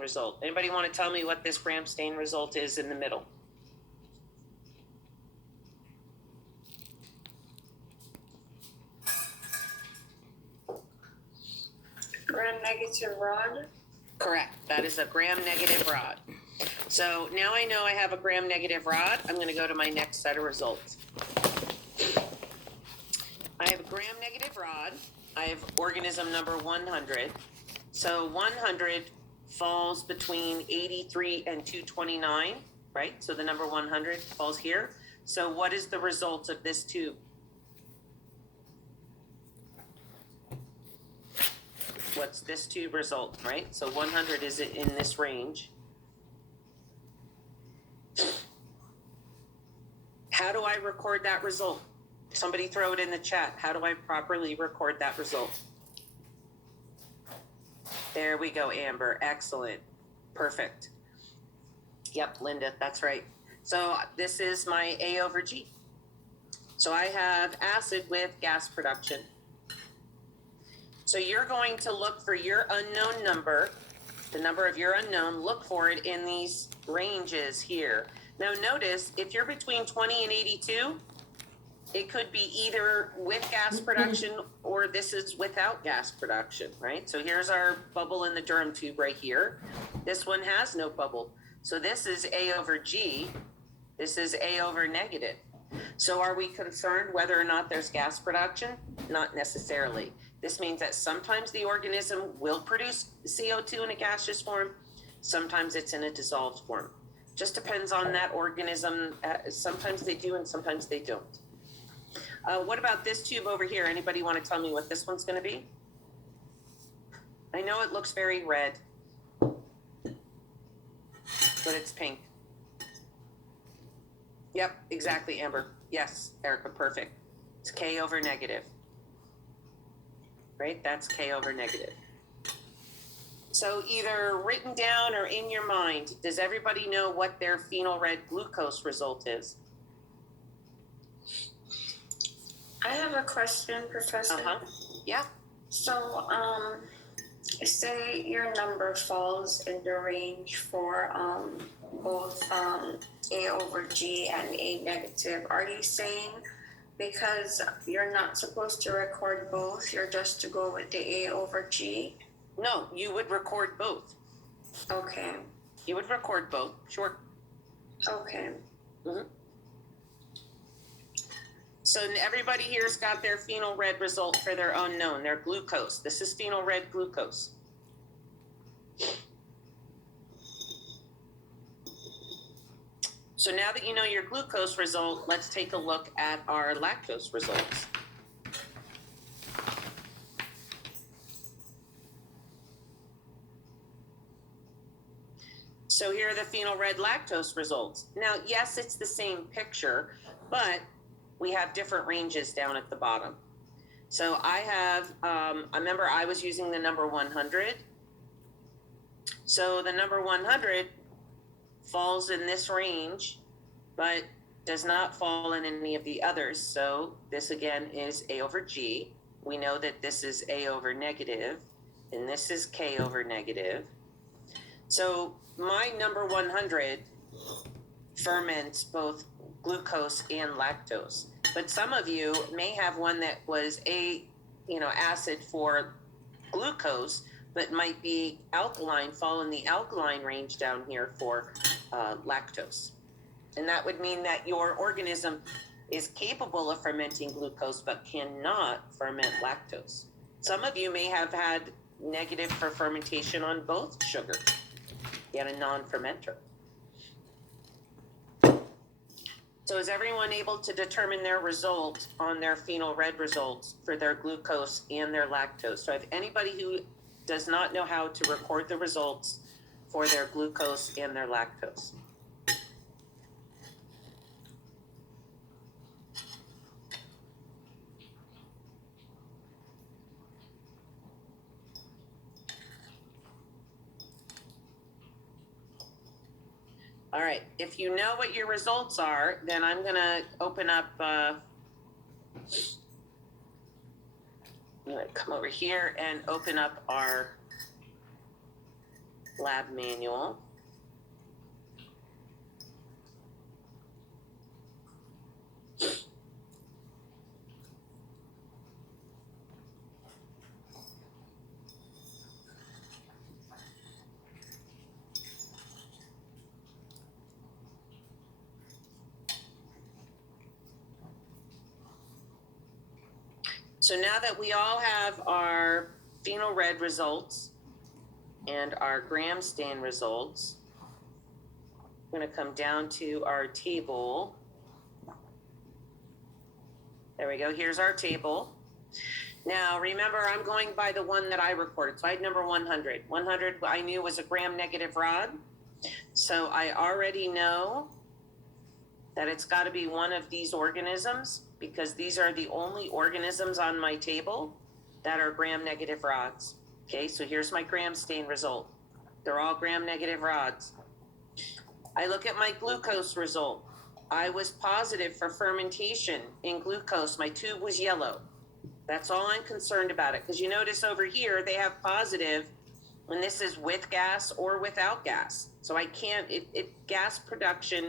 result. Anybody want to tell me what this gram stain result is in the middle? Gram-negative rod? Correct. That is a gram-negative rod. So now I know I have a gram-negative rod. I'm going to go to my next set of results. I have a gram-negative rod. I have organism number 100. So 100 falls between 83 and 229, right? So the number 100 falls here. So what is the result of this tube? What's this tube result, right? So 100 is in this range. How do I record that result? Somebody throw it in the chat. How do I properly record that result? There we go, Amber. Excellent. Perfect. Yep, Linda, that's right. So this is my A over G. So I have acid with gas production. So you're going to look for your unknown number, the number of your unknown, look for it in these ranges here. Now notice, if you're between 20 and 82, it could be either with gas production or this is without gas production, right? So here's our bubble in the Durham tube right here. This one has no bubble. So this is A over G. This is A over negative. So are we concerned whether or not there's gas production? Not necessarily. This means that sometimes the organism will produce CO2 in a gaseous form. Sometimes it's in a dissolved form. Just depends on that organism. Sometimes they do and sometimes they don't. What about this tube over here? Anybody want to tell me what this one's going to be? I know it looks very red, but it's pink. Yep, exactly, Amber. Yes, Erica, perfect. It's K over negative. Right? That's K over negative. So either written down or in your mind, does everybody know what their phenol red glucose result is? I have a question, Professor. Yeah. So, say your number falls in the range for both A over G and A negative. Are you saying because you're not supposed to record both, you're just to go with the A over G? No, you would record both. Okay. You would record both, sure. Okay. Mm-hmm. So everybody here's got their phenol red result for their unknown, their glucose. This is phenol red glucose. So now that you know your glucose result, let's take a look at our lactose results. So here are the phenol red lactose results. Now, yes, it's the same picture, but we have different ranges down at the bottom. So I have, I remember I was using the number 100. So the number 100 falls in this range, but does not fall in any of the others. So this again is A over G. We know that this is A over negative, and this is K over negative. So my number 100 ferments both glucose and lactose. But some of you may have one that was acid for glucose, but might be alkaline, fall in the alkaline range down here for lactose. And that would mean that your organism is capable of fermenting glucose, but cannot ferment lactose. Some of you may have had negative for fermentation on both sugars. You had a non-fermenter. So is everyone able to determine their result on their phenol red results for their glucose and their lactose? So if anybody who does not know how to record the results for their glucose and their lactose. All right, if you know what your results are, then I'm going to open up, I'm going to come over here and open up our lab manual. So now that we all have our phenol red results and our gram stain results, I'm going to come down to our table. There we go. Here's our table. Now, remember, I'm going by the one that I recorded. So I had number 100. 100 I knew was a gram negative rod. So I already know that it's got to be one of these organisms, because these are the only organisms on my table that are gram negative rods. Okay, so here's my gram stain result. They're all gram negative rods. I look at my glucose result. I was positive for fermentation in glucose. My tube was yellow. That's all I'm concerned about it, because you notice over here they have positive when this is with gas or without gas. So I can't, gas production